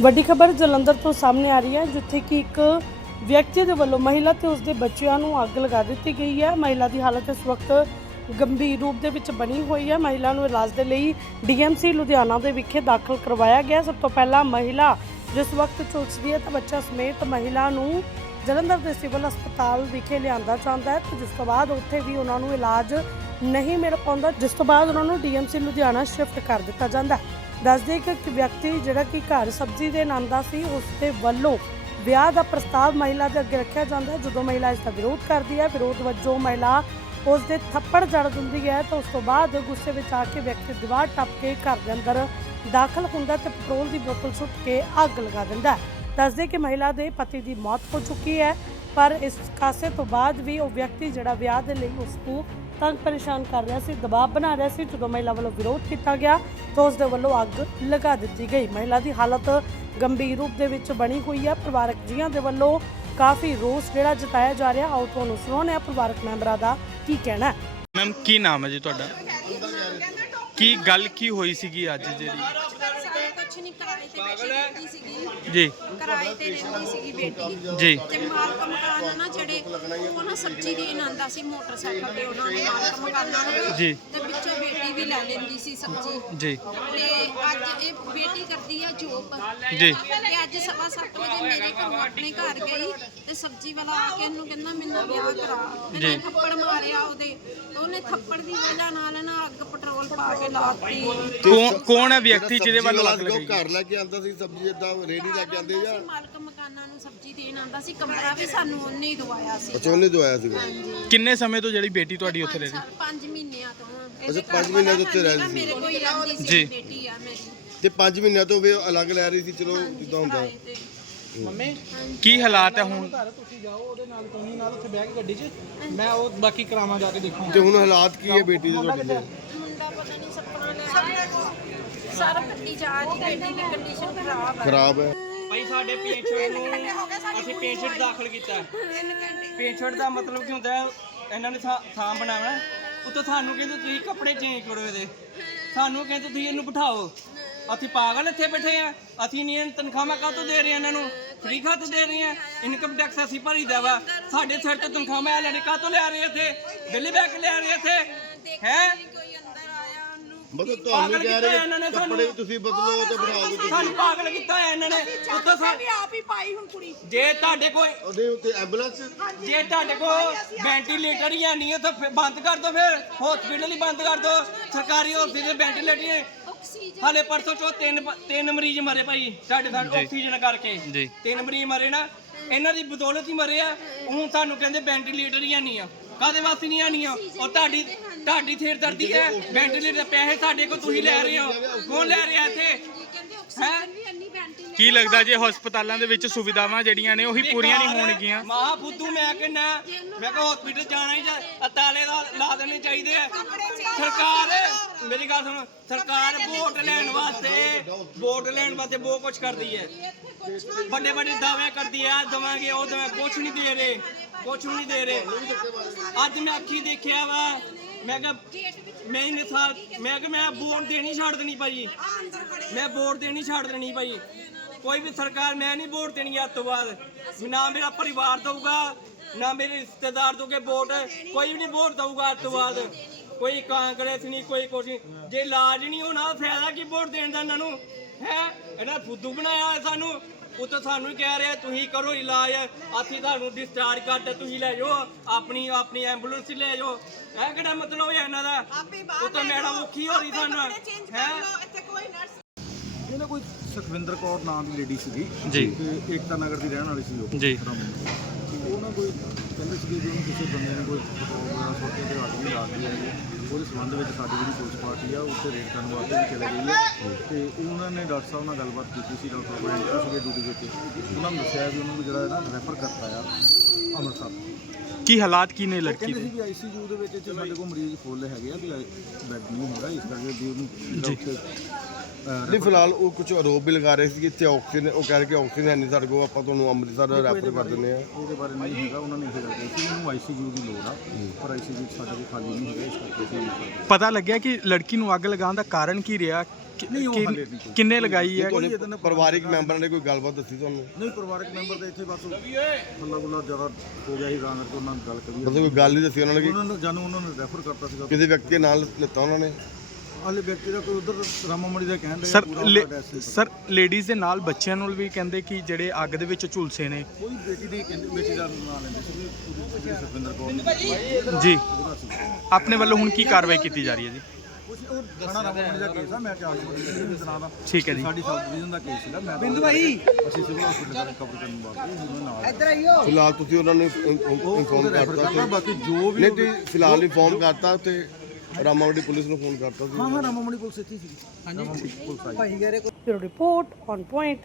ਵੱਡੀ ਖਬਰ ਜਲੰਧਰ ਤੋਂ ਸਾਹਮਣੇ ਆ ਰਹੀ ਹੈ, ਜਿੱਥੇ ਕਿ ਇੱਕ ਵਿਅਕਤੀ ਦੇ ਵੱਲੋਂ ਮਹਿਲਾ ਤੇ ਉਸਦੇ ਬੱਚਿਆਂ ਨੂੰ ਅੱਗ ਲਗਾ ਦਿੱਤੀ ਗਈ ਹੈ। ਮਹਿਲਾ ਦੀ ਹਾਲਤ ਇਸ ਵਕਤ ਗੰਭੀਰ ਰੂਪ ਦੇ ਵਿੱਚ ਬਣੀ ਹੋਈ ਹੈ। ਮਹਿਲਾ ਨੂੰ ਇਲਾਜ ਦੇ ਲਈ ਡੀਐਮਸੀ ਲੁਧਿਆਣਾ ਦੇ ਵਿਖੇ ਦਾਖਲ ਕਰਵਾਇਆ ਗਿਆ। ਸਭ ਤੋਂ ਪਹਿਲਾਂ ਮਹਿਲਾ, ਜਿਸ ਵਕਤ ਝੁਲਸਦੀ ਹੈ, ਤਾਂ ਬੱਚਾ ਸਮੇਤ ਮਹਿਲਾ ਨੂੰ ਜਲੰਧਰ ਦੇ ਸਿਵਲ ਹਸਪਤਾਲ ਵਿਖੇ ਲਿਆਂਦਾ ਜਾਂਦਾ ਹੈ। ਤੇ ਜਿਸ ਤੋਂ ਬਾਅਦ ਉੱਥੇ ਵੀ ਉਹਨਾਂ ਨੂੰ ਇਲਾਜ ਨਹੀਂ ਮਿਲ ਪਾਉਂਦਾ, ਜਿਸ ਤੋਂ ਬਾਅਦ ਉਹਨਾਂ ਨੂੰ ਡੀਐਮਸੀ ਲੁਧਿਆਣਾ ਸ਼ਿਫਟ ਕਰ ਦਿੱਤਾ ਜਾਂਦਾ ਹੈ। ਦੱਸਦੇ ਕਿ ਇੱਕ ਵਿਅਕਤੀ ਜਿਹੜਾ ਕਿ ਘਰ ਸਬਜ਼ੀ ਦੇ ਆਨੰਦਾ ਸੀ, ਉਸ ਦੇ ਵੱਲੋਂ ਵਿਆਹ ਦਾ ਪ੍ਰਸਤਾਵ ਮਹਿਲਾ ਦੇ ਅੱਗੇ ਰੱਖਿਆ ਜਾਂਦਾ ਹੈ। ਜਦੋਂ ਮਹਿਲਾ ਇਸ ਦਾ ਵਿਰੋਧ ਕਰਦੀ ਹੈ, ਵਿਰੋਧ ਵਜੋਂ ਮਹਿਲਾ ਉਸ ਦੇ ਥੱਪੜ ਜੜ ਦਿੰਦੀ ਹੈ ਤਾਂ ਉਸ ਤੋਂ ਬਾਅਦ ਗੁੱਸੇ ਵਿੱਚ ਆ ਕੇ ਵਿਅਕਤੀ ਦੀਵਾਰ ਟੱਪ ਕੇ ਘਰ ਦੇ ਅੰਦਰ ਦਾਖਲ ਹੁੰਦਾ ਤੇ ਪੈਟਰੋਲ ਦੀ ਬੋਤਲ ਸੁੱਟ ਕੇ ਅੱਗ ਲਗਾ ਦਿੰਦਾ ਹੈ। ਦੱਸਦੇ ਕਿ ਮਹਿਲਾ ਦੇ ਪਤੀ ਦੀ ਮੌਤ ਹੋ ਚੁੱਕੀ ਹੈ, ਪਰ ਇਸ ਕਾਸੇ ਤੋਂ ਬਾਅਦ ਵੀ ਉਹ ਵਿਅਕਤੀ ਜਿਹੜਾ ਵਿਆਹ ਦੇ ਲਈ ਉਸ ਨੂੰ ਤੰਗ ਪਰੇਸ਼ਾਨ ਕਰ ਰਿਹਾ ਸੀ, ਦਬਾਅ ਬਣਾ ਰਿਹਾ ਸੀ, ਜਦੋਂ ਮਹਿਲਾ ਵੱਲੋਂ ਵਿਰੋਧ ਕੀਤਾ ਗਿਆ, ਤਾਂ ਉਸ ਦੇ ਵੱਲੋਂ ਅੱਗ ਲਗਾ ਦਿੱਤੀ ਗਈ। ਮਹਿਲਾ ਦੀ ਹਾਲਤ ਗੰਭੀਰ ਰੂਪ ਦੇ ਵਿੱਚ ਬਣੀ ਹੋਈ ਹੈ। ਪਰਿਵਾਰਕ ਜੀਆਂ ਦੇ ਵੱਲੋਂ ਕਾਫੀ ਰੋਸ ਜਿਹੜਾ ਜਤਾਇਆ ਜਾ ਰਿਹਾ। ਆਓ ਤੁਹਾਨੂੰ ਸੁਣਾਉਂਦੇ ਹਾਂ ਪਰਿਵਾਰਕ ਮੈਂਬਰਾਂ ਦਾ ਕੀ ਕਹਿਣਾ ਹੈ। ਮੈਮ, ਕੀ ਨਾਮ ਹੈ ਜੀ ਤੁਹਾਡਾ? ਕੀ ਗੱਲ ਕੀ ਹੋਈ ਸੀਗੀ ਅੱਜ ਜਿਹੜੀ? ਕਿਰਾਏ ਤੇ ਬੈਠੀ ਰਹਿੰਦੀ ਸੀਗੀ। ਜੀ। ਕਿਰਾਏ ਤੇ ਰਹਿੰਦੀ ਸੀਗੀ ਬੇਟੀ। ਜੀ। ਤੇ ਮਾਲਕ ਮਕਾਨ ਆ ਨਾ ਜਿਹੜੇ ਉਹ ਨਾ ਸਬਜ਼ੀ ਦੇਣ ਆਂਦਾ ਸੀ ਮੋਟਰਸਾਈਕਲ ਤੇ ਉਹਨਾਂ ਨੇ ਮਾਲਕ ਮਕਾਨਾਂ ਨੂੰ। ਜੀ। ਤੇ ਵਿੱਚੋਂ ਬੇਟੀ ਵੀ ਲੈ ਲੈਂਦੀ ਸੀ ਸਬਜ਼ੀ। ਜੀ। ਤੇ ਅੱਜ ਇਹ ਬੇਟੀ ਕਰਦੀ ਆ ਜੋਬ। ਜੀ। ਤੇ ਅੱਜ ਸਵਾ ਸੱਤ ਵਜੇ ਮੇਰੇ ਘਰੋਂ ਆਪਣੇ ਘਰ ਗਈ ਤੇ ਸਬਜ਼ੀ ਵਾਲਾ ਆ ਕੇ ਇਹਨੂੰ ਕਹਿੰਦਾ ਮੈਨੂੰ ਵਿਆਹ ਕਰਾ। ਜੀ। ਥੱਪੜ ਮਾਰਿਆ। ਉਹਦੇ ਤੇ ਉਹਨੇ ਥੱਪੜ ਦੀ ਵਜ੍ਹਾ ਨਾਲ ਨਾ ਅੱਗ ਪੈਟਰੋਲ ਪਾ ਕੇ ਲਾਤੀ। ਕੌਣ ਕੌਣ ਹੈ ਵਿਅਕਤੀ ਜਿਹਦੇ ਵੱਲੋਂ ਉਹ ਲੱਗੀ ਘਰ ਲੈ ਕੇ ਆਂਦਾ ਸੀ ਸਬਜ਼ੀ ਜਿੱਦਾਂ ਰੇੜੀ ਲੈ ਕੇ ਆਂਦੇ ਜਾਂ? ਮਾਲਕ ਮਕਾਨਾਂ ਨੂੰ ਸਬਜ਼ੀ ਦੇਣ ਆਂਦਾ ਸੀ ਕਮਰਾ ਵੀ ਸਾਨੂੰ ਉਹਨੇ ਹੀ ਦਵਾਇਆ ਸੀ। ਤੋਂ ਆਇਆ ਸੀਗਾ? ਕਿੰਨੇ ਸਮੇਂ ਤੋਂ ਜਿਹੜੀ ਬੇਟੀ ਤੁਹਾਡੀ ਉੱਥੇ ਰਹਿ ਰਹੀ? 5 ਮਹੀਨਿਆਂ ਤੋਂ। ਅੱਛਾ, ਇਹਦੇ ਪੰਜ ਘਰ ਮਹੀਨਿਆਂ ਵਾਲਾ ਤੋਂ ਉੱਥੇ ਰਹਿ ਰਹੀ ਮੇਰੇ ਕੋਲ ਹੀ ਰਹਿੰਦੀ ਜੀ। ਸੀ ਬੇਟੀ ਆ ਮੇਰੀ। ਤੇ 5 ਮਹੀਨਿਆਂ ਤੋਂ ਵੀ ਉਹ ਅਲੱਗ ਲੈ ਰਹੀ ਸੀ ਚਲੋ ਜਿੱਦਾਂ ਹੁੰਦਾ। ਤੇ ਕੀ ਹਾਲਾਤ ਹੈ ਹੁਣ? ਘਰ ਤੁਸੀਂ ਜਾਓ ਉਹਦੇ ਨਾਲ ਟੋਨੀ ਨਾਲ ਉੱਥੇ ਬਹਿ ਕੇ ਗੱਡੀ 'ਚ ਮੈਂ ਉਹ ਬਾਕੀ ਕਰਾਵਾਂ ਜਾ ਕੇ ਦੇਖਾਂ ਤੇ ਹੁਣ ਹਾਲਾਤ ਕੀ ਹੈ ਬੇਟੀ ਦੇ ਤੁਹਾਡੀ ਦੇ ਮੁੰਡਾ ਪਤਾ ਨਹੀਂ ਸਪਨਾ ਲੈ ਸਾਰਾ ਗੱਡੀ ਜਾ ਰਹੀ ਬੇਟੀ ਦੀ ਕੰਡੀਸ਼ਨ ਖਰਾਬ ਹੈ। ਖਰਾਬ ਹੈ। ਭਾਈ ਸਾਡੇ ਪੇਸ਼ੈਂਟ ਨੂੰ ਅਸੀਂ ਪੇਸ਼ੈਂਟ ਦਾਖਲ ਕੀਤਾ। ਪੇਸ਼ੈਂਟ ਦਾ ਮਤਲਬ ਕੀ ਹੁੰਦਾ ਹੈ ਇਹਨਾਂ ਨੇ ਥਾਂ ਥਾਂ ਬਣਾਉਣਾ। ਉੱਤੋਂ ਸਾਨੂੰ ਕਹਿੰਦੇ ਤੁਸੀਂ ਕੱਪੜੇ ਚੇਂਜ ਕਰੋ ਇਹਦੇ। ਸਾਨੂੰ ਕਹਿੰਦੇ ਤੁਸੀਂ ਇਹਨੂੰ ਬਿਠਾਓ। ਅਸੀਂ ਪਾਗਲ ਇੱਥੇ ਬੈਠੇ ਆ। ਅਸੀਂ ਨਹੀਂ ਇਹਨਾਂ ਤਨਖਾਹਾਂ ਕਾਹਤੋਂ ਦੇ ਰਹੇ ਇਹਨਾਂ ਨੂੰ? ਫ੍ਰੀ ਖਾਤ ਦੇ ਰਹੇ ਆ ਇਨਕਮ ਟੈਕਸ ਅਸੀਂ ਭਰੀਦਾ ਵਾ। ਸਾਡੇ ਸਿਰ ਤੋਂ ਤਨਖਾਹਾਂ ਲੈਣੇ ਕਾਹਤੋਂ ਲਿਆ ਰਹੇ ਇੱਥੇ? ਦਿੱਲੀ ਬੈਂਕ ਲਿਆ ਰਹੇ ਇੱਥੇ? ਹੈ? ਕੋਈ ਅੰਦਰ ਆਇਆ ਉਹਨੂੰ। ਮਤਲਬ ਤੁਹਾਨੂੰ ਕਹਿ ਨੇ ਰਹੇ ਕੱਪੜੇ ਵੀ ਤੁਸੀਂ ਬਦਲੋ ਤੇ ਬਿਠਾਓ ਤੁਸੀਂ। ਸਾਨੂੰ ਪਾਗਲ ਕੀਤਾ ਹੋਇਆ ਇਹਨਾਂ ਨੇ। ਉੱਤੋਂ ਸਾ ਆਪ ਹੀ ਪਾਈ ਹੁਣ ਕੁੜੀ। ਜੇ ਤੁਹਾਡੇ ਕੋਈ ਉਹਦੇ ਉੱਤੇ ਐਂਬੂਲੈਂਸ ਜੇ ਤੁਹਾਡੇ ਕੋਲ ਵੈਂਟੀਲੇਟਰ ਹੀ ਹੈ ਨਹੀਂ ਹੈ ਤਾਂ ਫਿਰ ਬੰਦ ਕਰ ਦਿਓ ਫਿਰ। ਹਸਪੀਟਲ ਹੀ ਬੰਦ ਕਰ ਦਿਓ। ਸਰਕਾਰੀ ਹਸਪੀਟਲ ਵੈਂਟੀਲੇਟਰ ਹੀ ਹੈ। ਹਾਲੇ ਪਰਸੋਂ ਚੋ ਤਿੰਨ ਤਿੰਨ ਮਰੀਜ਼ ਮਰੇ ਭਾਈ ਸਾਡੇ ਨਾਲ ਆਕਸੀਜਨ ਕਰਕੇ। ਜੀ। ਤਿੰਨ ਮਰੀਜ਼ ਮਰੇ ਨਾ ਇਹਨਾਂ ਦੀ ਬਦੌਲਤ ਹੀ ਮਰੇ ਆ। ਹੁਣ ਸਾਨੂੰ ਕਹਿੰਦੇ ਵੈਂਟੀਲੇਟਰ ਹੀ ਨਹੀਂ ਆ। ਕਾਦੇ ਵਾਸਤੇ ਨਹੀਂ ਆਣੀ ਆ? ਉਹ ਤੁਹਾਡੀ ਤੁਹਾਡੀ ਥੇਰ ਦਰਦੀ ਹੈ। ਵੈਂਟੀਲੇਟਰ ਦੇ ਪੈਸੇ ਸਾਡੇ ਕੋਲ ਤੁਸੀਂ ਲੈ ਰਹੇ ਹੋ। ਕੌਣ ਲੈ ਰਿਹਾ ਇੱਥੇ? ਕੀ ਲੱਗਦਾ ਜੇ ਹਸਪਤਾਲਾਂ ਦੇ ਵਿੱਚ ਸੁਵਿਧਾਵਾਂ ਜਿਹੜੀਆਂ ਨੇ ਉਹੀ ਪੂਰੀਆਂ ਨਹੀਂ ਹੋਣਗੀਆਂ? ਮਾਂ ਫੁੱਦੂ ਮੈਂ ਕਹਿੰਦਾ ਮੈਂ ਕਿਹਾ ਹਸਪੀਟਲ ਜਾਣਾ ਹੀ ਜਾਂ ਤਾਲੇ ਦਾ ਲਾ ਦੇਣੇ ਚਾਹੀਦੇ ਆ। ਸਰਕਾਰ ਮੇਰੀ ਗੱਲ ਸੁਣ ਸਰਕਾਰ ਵੋਟ ਲੈਣ ਵਾਸਤੇ ਵੋਟ ਲੈਣ ਵਾਸਤੇ ਬਹੁਤ ਕੁਝ ਕਰਦੀ ਹੈ। ਵੱਡੇ ਵੱਡੇ ਦਾਅਵੇ ਕਰਦੀ ਹੈ ਦਵਾਂਗੇ ਉਹ ਦਵਾਂ ਕੁਝ ਨਹੀਂ ਦੇ ਰਹੇ ਕੁਝ ਨਹੀਂ ਦੇ ਰਹੇ। ਅੱਜ ਮੈਂ ਅੱਖੀ ਦੇਖਿਆ ਵਾ ਮੈਂ ਕਿਹਾ ਮੈਂ ਇਹਨੇ ਸਾਲ ਮੈਂ ਕਿਹਾ ਮੈਂ ਵੋਟ ਦੇਣੀ ਛੱਡ ਦੇਣੀ ਭਾਈ। ਮੈਂ ਵੋਟ ਦੇਣੀ ਛੱਡ ਦੇਣੀ ਭਾਈ। ਕੋਈ ਵੀ ਸਰਕਾਰ ਮੈਂ ਨਹੀਂ ਵੋਟ ਦੇਣੀ ਅੱਜ ਤੋਂ ਬਾਅਦ। ਨਾ ਮੇਰਾ ਪਰਿਵਾਰ ਦਊਗਾ ਨਾ ਮੇਰੇ ਰਿਸ਼ਤੇਦਾਰ ਦੋਗੇ ਵੋਟ। ਕੋਈ ਵੀ ਨਹੀਂ ਵੋਟ ਦਊਗਾ ਅੱਜ ਤੋਂ ਬਾਅਦ। ਕੋਈ ਕਾਂਗਰਸ ਨਹੀਂ ਕੋਈ ਕੁਛ ਨਹੀਂ। ਜੇ ਇਲਾਜ ਨਹੀਂ ਹੋਣਾ ਫਾਇਦਾ ਕੀ ਵੋਟ ਦੇਣ ਦਾ ਇਹਨਾਂ ਨੂੰ? ਹੈ? ਇਹਨਾਂ ਫੁੱਦੂ ਬਣਾਇਆ ਸਾਨੂੰ। ਉਹ ਤਾਂ ਸਾਨੂੰ ਹੀ ਕਹਿ ਰਿਹਾ ਤੁਸੀਂ ਕਰੋ ਇਲਾਜ ਅਸੀਂ ਤੁਹਾਨੂੰ ਡਿਸਚਾਰਜ ਕਰਦੇ ਤੁਸੀਂ ਲੈ ਜਾਓ। ਆਪਣੀ ਆਪਣੀ ਐਂਬੂਲੈਂਸ ਲੈ ਜਾਓ। ਇਹ ਕਿਹੜਾ ਮਤਲਬ ਹੈ ਇਹਨਾਂ ਦਾ? ਉਹ ਤਾਂ ਮੈਡਮ ਔਖੀ ਹੋ ਰਹੀ ਸਾਨੂੰ। ਹੈ? ਇਹਨਾਂ ਕੋਈ ਸੁਖਵਿੰਦਰ ਕੌਰ ਨਾਮ ਦੀ ਲੇਡੀ ਸੀਗੀ। ਜੀ। ਤੇ ਏਕਤਾ ਨਗਰ ਦੀ ਰਹਿਣ ਵਾਲੀ ਸੀ ਉਹ। ਜੀ। ਕੋਈ ਕਹਿੰਦੇ ਸੀਗੇ ਉਹਨੂੰ ਕਿਸੇ ਬੰਦੇ ਨੇ ਕੋਈ ਪੈਟਰੋਲ ਵਗੈਰਾ ਸੁੱਟ ਕੇ ਤੇ ਅੱਗ ਵੀ ਲਾ ਦਿੱਤੀ ਹੈ। ਉਹਦੇ ਸੰਬੰਧ ਵਿੱਚ ਸਾਡੀ ਜਿਹੜੀ ਪੁਲਿਸ ਪਾਰਟੀ ਆ ਉੱਥੇ ਰੇਡ ਕਰਨ ਵਾਸਤੇ ਵੀ ਚਲੇ ਗਈ ਹੈ। ਤੇ ਉਹਨਾਂ ਨੇ ਡਾਕਟਰ ਸਾਹਿਬ ਨਾਲ ਗੱਲਬਾਤ ਕੀਤੀ ਸੀ ਡਾਕਟਰ ਐਂਟਰ ਸੀਗੇ ਡਿਊਟੀ ਦੇ ਉੱਤੇ ਉਹਨਾਂ ਨੂੰ ਦੱਸਿਆ ਵੀ ਉਹਨੂੰ ਜਿਹੜਾ ਨਾ ਰੈਫਰ ਕਰਤਾ ਆ ਅੰਮ੍ਰਿਤਸਰ। ਕੀ ਹਾਲਾਤ ਕੀ ਨੇ ਲੜਕੀ ਕਹਿੰਦੇ ਦੇ? ਸੀ ਵੀ ਆਈਸੀਯੂ ਦੇ ਵਿੱਚ ਇੱਥੇ ਸਾਡੇ ਕੋਲ ਮਰੀਜ਼ ਫੁੱਲ ਹੈਗੇ ਆ ਵੀ ਬੈੱਡ ਨਹੀਂ ਹੈਗਾ ਇਸ ਕਰਕੇ ਵੀ ਉਹਨੂੰ ਜਿਹੜਾ ਉੱਥੇ ਨਹੀਂ ਫਿਲਹਾਲ ਉਹ ਕੁਝ ਆਰੋਪ ਵੀ ਲਗਾ ਰਹੇ ਸੀ ਕਿ ਇੱਥੇ ਆਕਸੀਜਨ ਉਹ ਕਹਿ ਰਹੇ ਕਿ ਆਕਸੀਜਨ ਹੈ ਨਹੀਂ ਸਾਡੇ ਕੋਲ ਆਪਾਂ ਤੁਹਾਨੂੰ ਅੰਮ੍ਰਿਤਸਰ ਰੈਫਰ ਕਰ ਦਿੰਦੇ ਆ ਉਹਦੇ ਬਾਰੇ ਨਹੀਂ ਹੈਗਾ ਉਹਨਾਂ ਨੇ ਇਹ ਗੱਲ ਕਹੀ ਸੀ ਇਹਨੂੰ ਆਈਸੀਯੂ ਦੀ ਲੋੜ ਆ ਪਰ ਆਈਸੀਯੂ ਸਾਡੇ ਕੋਲ ਖਾਲੀ ਨਹੀਂ ਹੈਗਾ ਇਸ ਕਰਕੇ ਅਸੀਂ ਪਤਾ ਲੱਗਿਆ ਕਿ ਲੜਕੀ ਨੂੰ ਅੱਗ ਲਗਾਉਣ ਦਾ ਕਾਰਨ ਕੀ ਰਿਹਾ? ਕਿ- ਨਹੀਂ, ਉਹ ਕਿ- ਹਾਲੇ ਨਹੀਂ ਕੋਈ। ਕਿੰਨੇ ਲਗਾਈ ਹੈ? ਪਰਿਵਾਰਿਕ ਮੈਂਬਰਾਂ ਨੇ ਕੋਈ ਗੱਲਬਾਤ ਦੱਸੀ ਤੁਹਾਨੂੰ? ਨਹੀਂ ਪਰਿਵਾਰਕ ਮੈਂਬਰ ਦੇ ਇੱਥੇ ਬਸ ਹੱਲਾ ਗੁੱਲਾ ਜ਼ਿਆਦਾ ਹੋ ਗਿਆ ਸੀ ਤਾਂ ਕਰਕੇ ਉਹਨਾਂ ਨਾਲ ਗੱਲ ਕਰੀ। ਮਤਲਬ ਕੋਈ ਗੱਲ ਨਹੀਂ ਦੱਸੀ ਉਹਨਾਂ ਨੇ ਕਿ ਉਹਨਾਂ ਨੂੰ ਜਾਨੂੰ ਉਹਨਾਂ ਨੇ ਰੈਫਰ ਕਰਤਾ ਸੀਗਾ। ਕਿਸੇ ਵਿਅਕਤੀ ਦੇ ਨਾਲ ਲਿੱਤਾ ਉਹਨਾਂ ਨੇ? ਹਾਲੇ ਵਿਅਕਤੀ ਦਾ ਕੋਈ ਉਧਰ ਰਾਮਾਮੜੀ ਦਾ ਕਹਿਣ ਸਰ ਪੂਰਾ ਲੇ- ਉਹਦਾ ਸਰ ਲੇਡੀਜ਼ ਦੇ ਨਾਲ ਬੱਚਿਆਂ ਨੂੰ ਵੀ ਕਹਿੰਦੇ ਕਿ ਜਿਹੜੇ ਅੱਗ ਦੇ ਵਿੱਚ ਝੁਲਸੇ ਨੇ। ਕੋਈ ਬੇਟੀ ਦੀ ਕਹਿੰਦੇ ਬੇਟੀ ਦਾ ਨਾਂ ਲੈਂਦੇ ਸੀ ਵੀ ਪੂਰੀ ਜਿਹੜੀ ਸੁਖਵਿੰਦਰ ਕੌਰ ਨੇ। ਜੀ। ਉਹਦਾ ਸੀ ਆਪਣੇ ਵੱਲੋਂ ਹੁਣ ਕੀ ਕਾਰਵਾਈ ਕੀਤੀ ਜਾ ਰਹੀ ਹੈ ਜੀ? ਕੁਛ ਉਹ ਥਾਣਾ ਰਾਮਾਮੜੀ ਦਾ ਕੇਸ ਆ ਮੈਂ ਚਾਰ ਨੰਬਰ ਦੀ ਦਿਨਾਂ ਦਾ ਠੀਕ ਹੈ ਜੀ। ਸਾਡੀ ਸਬ ਡਿਵੀਜ਼ਨ ਦਾ ਕੇਸ ਸੀਗਾ ਮੈਂ ਬਿੰਦੂ ਭਾਈ। ਅਸੀਂ ਸਿਵਲ ਹਸਪੀਟਲ ਦਾ ਕਵਰ ਕਰਨ ਵਾਸਤੇ ਉਹਨਾਂ ਨਾਲ। ਫਿਲਹਾਲ ਤੁਸੀਂ ਉਹਨਾਂ ਨੂੰ ਇਨਫੋਰਮ ਰੈਫਰ ਕਰਤਾ ਕਰਨਾ ਤੇ ਬਾਕੀ ਜੋ ਵੀ ਨਹੀਂ ਤੁਸੀਂ ਫਿਲਹਾਲ ਇਨਫੋਰਮ ਕਰਤਾ ਤੇ ਰਾਮਾਵੜੀ ਪੁਲਿਸ ਨੂੰ ਫੋਨ ਕਰਤਾ ਸੀ। ਹਾਂ ਹਾਂ ਰਾਮਾਮਣੀ ਪੁਲਿਸ ਇੱਥੇ ਸੀ ਹਾਂਜੀ। Police I. Bureau report on point